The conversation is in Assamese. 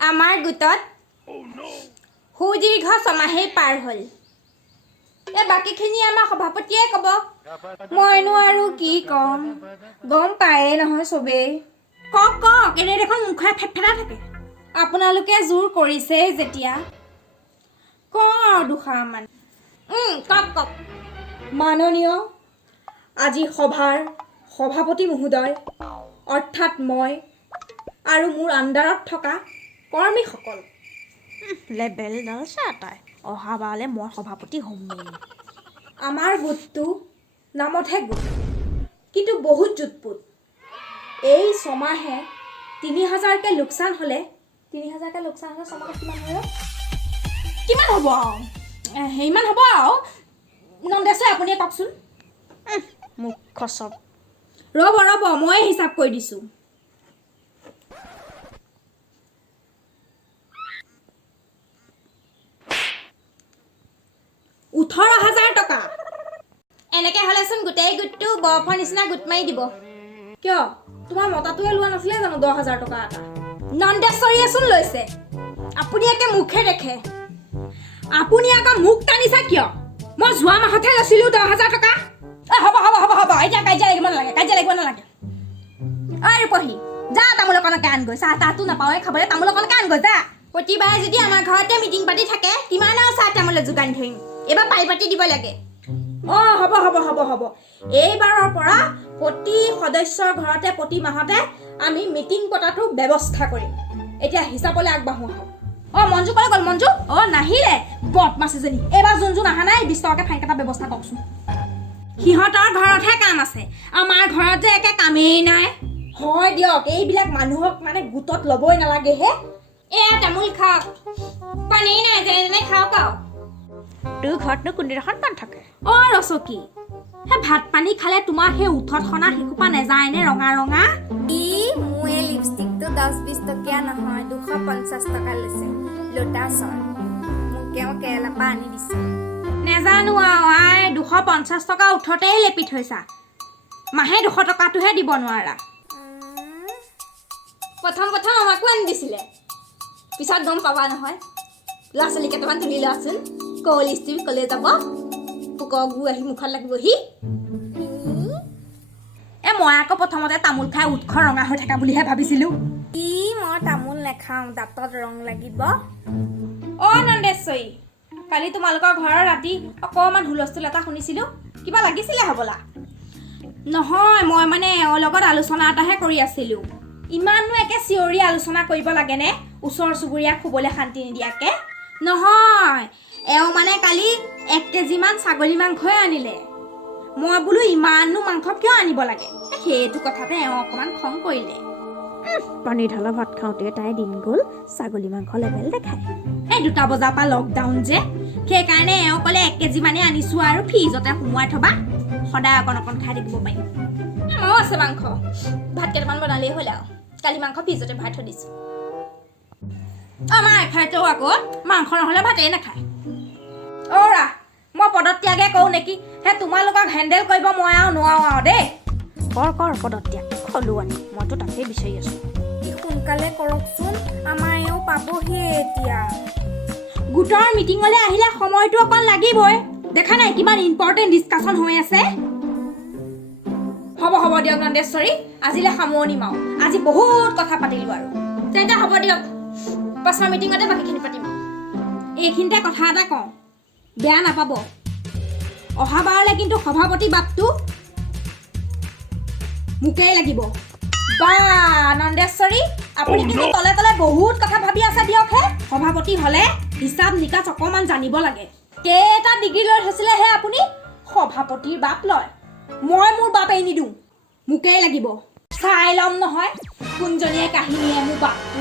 আমাৰ গোটত সুদীৰ্ঘ ছমাহেই পাৰ হ'ল। বাকীখিনি আমাৰ সভাপতিয়ে ক'ব। মইনো আৰু কি ক'ম, গম পায়ে নহয় চবেই। কওক এনে দেখোন মুখে ফেটফেটা থাকে। আপোনালোকে জোৰ কৰিছেই যেতিয়া কওঁ দুষাৰমান। কওক। মাননীয় আজি সভাৰ সভাপতি মহোদয় অৰ্থাৎ মই আৰু মোৰ আণ্ডাৰত থকা কৰ্মীসকল। লেবেলডাল চাই অহাবাৰলৈ মই সভাপতি হ'মেই। আমাৰ গোটটো নামতহে গোট, কিন্তু বহুত জুটপুট। এই ছমাহে ৩,০০০কে লোকচান হ'লে ৩,০০০কে লোকচান হ'লে ছমাহত কিমান হয়? কিমান হ'ব আৰু সিমান হ'ব আৰু। নন্দেছে আপুনিয়ে কওকচোন। মুখ্য চব ৰ'ব মই হিচাপ কৰি দিছোঁ। ১৮,০০০ টকা। এনেকৈ হ'লেচোন গোটেই গোটটো বৰফৰ নিচিনা গোট মাৰি দিব। কিয় তোমাৰ মতাটোৱে লোৱা নাছিলে জানো ১০,০০০ টকা এটা? নন্দেশ্বৰীয়েচোন লৈছে। আপুনি একে মুখে দেখে। আপুনি আকৌ মুখ টানিছে কিয়? মই যোৱা মাহতহে লৈছিলোঁ ১০,০০০ টকা। হ'ব এতিয়া কাজিয়া লাগিব নালাগে। আৰু পঢ়ি যা তামোল অকণকে আনগৈ। চাহ তাহটো নাপাওঁৱে খাবলৈ, তামোল অকণকে আনগৈ যা। প্ৰতিবাৰে যদি আমাৰ ঘৰতে মিটিং পাতি থাকে কিমান আৰু চাহ তামোলৰ যোগান ধৰিম। এইবাৰ পাতি দিব লাগে। হ'ব। এইবাৰৰ পৰা প্ৰতি সদস্যৰ ঘৰতে প্ৰতি মাহতে আমি মিটিং পতাটো ব্যৱস্থা কৰিম। এতিয়া হিচাপলৈ আগবাঢ়ো। মঞ্জু ক'লৈ গ'ল? মঞ্জু নাহিলে বদমাছ এজনী। এইবাৰ যোন অহা নাই ২০ টকাকৈ ফাইন কটা ব্যৱস্থা কৰকচোন। সিহঁতৰ ঘৰতহে কাম আছে, আমাৰ ঘৰত যে একে কামেই নাই। হয় দিয়ক, এইবিলাক মানুহক মানে গোটত ল'বই নালাগেহে। তামোল খাওক, পানী নাই যেনে খাওক আৰু। তোৰ ঘৰতনো কোনদিনাখন পাণ থাকে? ৰচকী, সেই ভাত পানী খালে তোমাৰ সেই উঠত সনা শিশোপা নেযায় নে ৰঙা? মোৰ এই লিপষ্টিকটো ১০-২০ টকীয়া নহয়, ২৫০ টকা লৈছে লোটাছৰ। মোক কেৰেলাৰ পৰা আনি দিছে। নেজানো আৰু ২৫০ টকা উঠতেই লেপি থৈছা। মাহে ২০০ টকাটোহে দিব নোৱাৰা। প্ৰথম আমাকো আনি দিছিলে, পিছত গম পাবা নহয়। ল'ৰা ছোৱালী কেইটামান তুলি লোৱাচোন। লিপষ্টিক ক'লে যাব, পোকৰ গু আহি মুখত লাগিবহি। মই আকৌ প্ৰথমতে তামোল খাই উৎস ৰঙা হৈ থকা বুলিহে ভাবিছিলোঁ। মই তামোল নাখাওঁ, দাঁতত ৰং লাগিব। নন্দেশ্বৰী, কালি তোমালোকৰ ঘৰৰ ৰাতি অকণমান হুলস্থুল এটা শুনিছিলোঁ, কিবা লাগিছিলে হ'বলা? নহয়, মই মানে এওঁৰ লগত আলোচনা এটাহে কৰি আছিলোঁ। ইমাননো একে চিঞৰি আলোচনা কৰিব লাগেনে ওচৰ চুবুৰীয়াক শুবলৈ শান্তি নিদিয়াকে? নহয়, এওঁ মানে কালি ১ কেজিমান ছাগলী মাংসই আনিলে। মই বোলো ইমাননো মাংস কিয় আনিব লাগে? সেইটো কথাতে এওঁ অকণমান খং কৰিলে। পানী ঢালা ভাত খাওঁতে তাই দিন গ'ল ছাগলী মাংস লেবেল দেখায়। ২টা বজাৰ পৰা লকডাউন যে, সেইকাৰণে এওঁ ক'লে ১ কেজি মানে আনিছোঁ আৰু ফ্ৰিজতে সোমোৱাই থবা, সদায় অকণ খাই থাকিব পাৰিম। আমাৰো আছে মাংস, ভাত কেইটামান বনালেই হ'ল আৰু। কালি মাংস ফ্ৰিজতে ভৰাই থৈ দিছোঁ। আমাৰ এখাইতেও আকৌ মাংস নহ'লে ভাতেই নাখায়। মই পদত্যাগে কৰোঁ নেকি? তোমালোকক হেণ্ডেল কৰিব মই আৰু নোৱাৰো আৰু দেই। কৰ পদত্যাগ, খলোৱানি, মইতো তাকেই বিচাৰি আছোঁ। সোনকালে কৰকচোন, আমাৰ এওঁ পাবহি এতিয়া। গোটৰ মিটিঙলৈ আহিলে সময়টো অকণ লাগিবই। দেখা নাই কিমান ইম্পৰ্টেণ্ট ডিছকাশ্যন হৈ আছে। হ'ব দিয়ক নন্দেশ্বৰী, আজিলৈ সামৰণি মাৰো। আজি বহুত কথা পাতিলোঁ আৰু। তেন্তে হ'ব দিয়ক, পাছৰ মিটিঙতে বাকীখিনি পাতিম। এইখিনিতে কথা এটা কওঁ, বেয়া নাপাব। অহাবাৰলৈ কিন্তু সভাপতি বাপটো মোকেই লাগিব। নন্দেশ্বৰী, আপুনি কিন্তু তলে তলে বহুত কথা ভাবি আছে দিয়কহে। সভাপতি হ'লে হিচাপ নিকাচ অকণমান জানিব লাগে। কেইটা ডিগ্ৰী লৈ থৈছিলেহে আপুনি? সভাপতিৰ বাপ লয়। মই মোৰ বাপ এৰি নিদিওঁ, মোকেই লাগিব। চাই ল'ম নহয় কোনজনীয়ে কাহিনীয়ে মোৰ বাপটো।